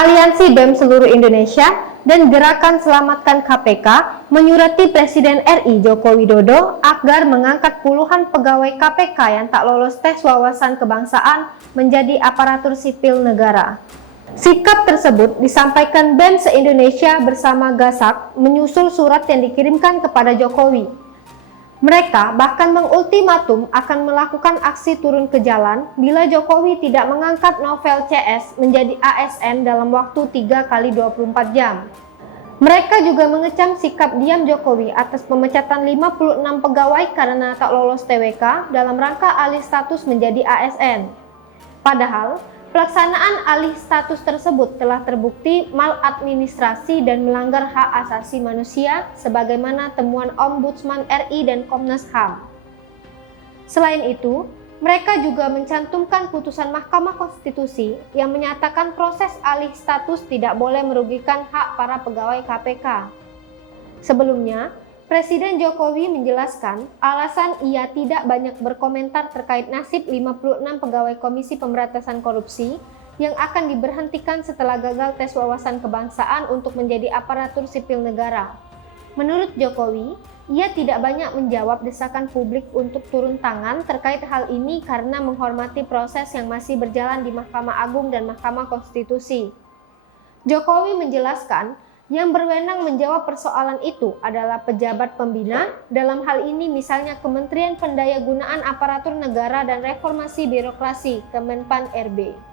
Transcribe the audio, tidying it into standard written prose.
Aliansi BEM seluruh Indonesia dan Gerakan Selamatkan KPK menyurati Presiden RI Joko Widodo agar mengangkat puluhan pegawai KPK yang tak lolos tes wawasan kebangsaan menjadi aparatur sipil negara. Sikap tersebut disampaikan BEM se-Indonesia bersama Gasak menyusul surat yang dikirimkan kepada Jokowi. Mereka bahkan mengultimatum akan melakukan aksi turun ke jalan bila Jokowi tidak mengangkat novel CS menjadi ASN dalam waktu 3 kali 24 jam. Mereka juga mengecam sikap diam Jokowi atas pemecatan 56 pegawai karena tak lolos TWK dalam rangka alih status menjadi ASN. Padahal, pelaksanaan alih status tersebut telah terbukti maladministrasi dan melanggar hak asasi manusia sebagaimana temuan Ombudsman RI dan Komnas HAM. Selain itu, mereka juga mencantumkan putusan Mahkamah Konstitusi yang menyatakan proses alih status tidak boleh merugikan hak para pegawai KPK. Sebelumnya, Presiden Jokowi menjelaskan alasan ia tidak banyak berkomentar terkait nasib 56 pegawai Komisi Pemberantasan Korupsi yang akan diberhentikan setelah gagal tes wawasan kebangsaan untuk menjadi aparatur sipil negara. Menurut Jokowi, ia tidak banyak menjawab desakan publik untuk turun tangan terkait hal ini karena menghormati proses yang masih berjalan di Mahkamah Agung dan Mahkamah Konstitusi. Jokowi menjelaskan, yang berwenang menjawab persoalan itu adalah pejabat pembina, dalam hal ini misalnya Kementerian Pendayagunaan Aparatur Negara dan Reformasi Birokrasi Kemenpan RB.